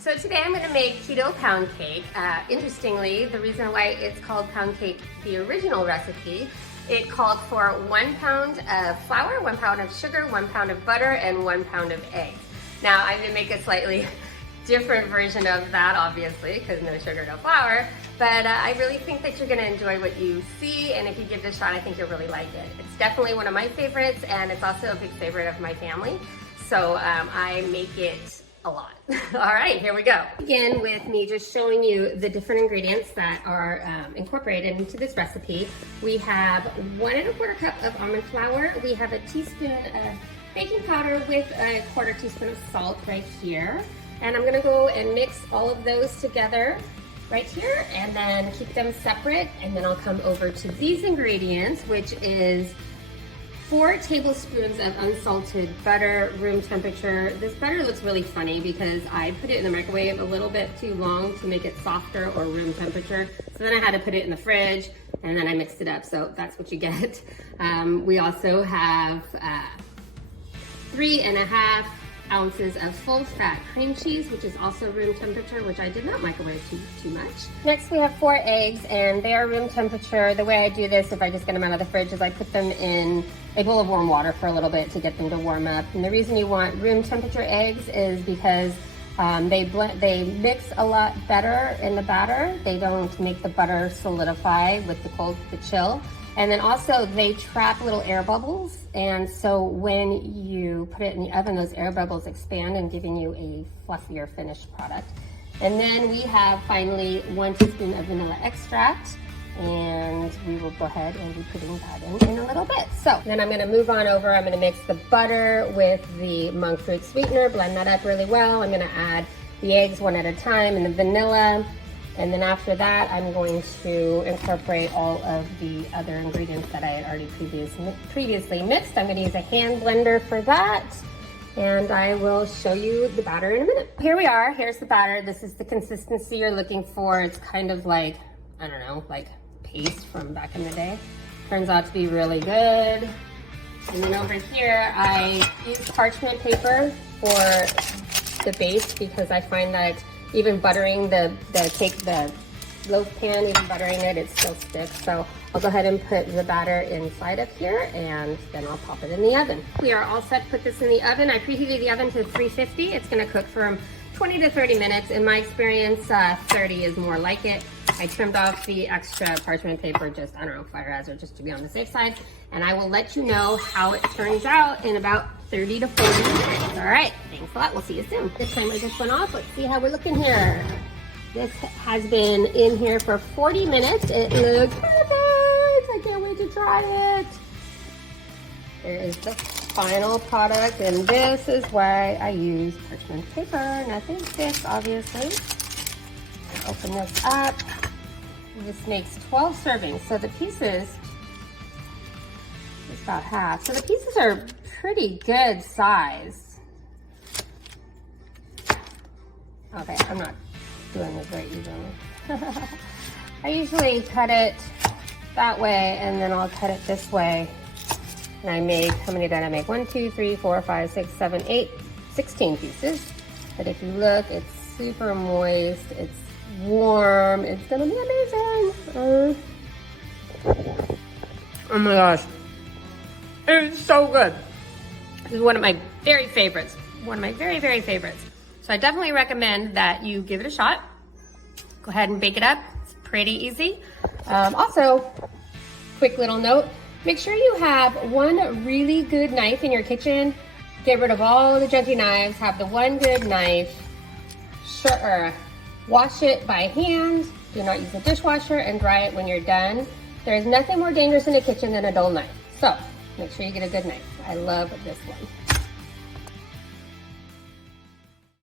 So today I'm going to make keto pound cake. Interestingly, the reason why it's called pound cake, the original recipe, it called for 1 pound of flour, 1 pound of sugar, 1 pound of butter, and 1 pound of eggs. Now I'm going to make a slightly different version of that, obviously, because no sugar, no flour. But I really think that you're going to enjoy what you see, and if you give it a shot, I think you'll really like it. It's definitely one of my favorites, and it's also a big favorite of my family. So I make it a lot. All right, here we go. Begin with me just showing you the different ingredients that are incorporated into this recipe. We have 1 1/4 cup of almond flour. We have a teaspoon of baking powder with a 1/4 teaspoon of salt right here. And I'm gonna go and mix all of those together right here and then keep them separate. And then I'll come over to these ingredients, which is 4 tablespoons of unsalted butter, room temperature. This butter looks really funny because I put it in the microwave a little bit too long to make it softer or room temperature. So then I had to put it in the fridge and then I mixed it up. So that's what you get. We also have 3 1/2 ounces of full fat cream cheese, which is also room temperature, which I did not microwave too much. Next we have 4 eggs and they are room temperature. The way I do this, if I just get them out of the fridge, is I put them in a bowl of warm water for a little bit to get them to warm up. And the reason you want room temperature eggs is because they mix a lot better in the batter. They don't make the butter solidify with the chill. And then also they trap little air bubbles. And so when you put it in the oven, those air bubbles expand and giving you a fluffier finished product. And then we have finally 1 teaspoon of vanilla extract. And we will go ahead and be putting that in a little bit. So then I'm gonna move on over. I'm gonna mix the butter with the monk fruit sweetener, blend that up really well. I'm gonna add the eggs 1 at a time and the vanilla. And then after that, I'm going to incorporate all of the other ingredients that I had already previously mixed. I'm gonna use a hand blender for that. And I will show you the batter in a minute. Here we are, here's the batter. This is the consistency you're looking for. It's kind of like, I don't know, like paste from back in the day. Turns out to be really good. And then over here, I use parchment paper for the base because I find that even buttering the loaf pan, even buttering it, it still sticks. So I'll go ahead and put the batter inside of here and then I'll pop it in the oven. We are all set to put this in the oven. I preheated the oven to 350. It's gonna cook for 20 to 30 minutes. In my experience, 30 is more like it. I trimmed off the extra parchment paper, just, I don't know, fire hazard, just to be on the safe side. And I will let you know how it turns out in about 30 to 40 minutes. All right, thanks a lot. We'll see you soon. This timer just went off. Let's see how we're looking here. This has been in here for 40 minutes. It looks perfect. I can't wait to try it. There is the final product, and this is why I use parchment paper. Nothing sticks, obviously. Open this up. This makes 12 servings. So the pieces, it's about half. So the pieces are pretty good size. Okay, I'm not doing this very evenly. I usually cut it that way and then I'll cut it this way. And I make, how many did I make? 1, 2, 3, 4, 5, 6, 7, 8, 16 pieces. But if you look, it's super moist. It's warm. It's gonna be amazing. Oh my gosh. It's so good. This is one of my very favorites. One of my very, very favorites. So I definitely recommend that you give it a shot. Go ahead and bake it up. It's pretty easy. Also, quick little note, make sure you have 1 really good knife in your kitchen. Get rid of all the junky knives. Have the 1 good knife. Wash it by hand. Do not use a dishwasher and dry it when you're done. There is nothing more dangerous in a kitchen than a dull knife. So make sure you get a good knife. I love this one.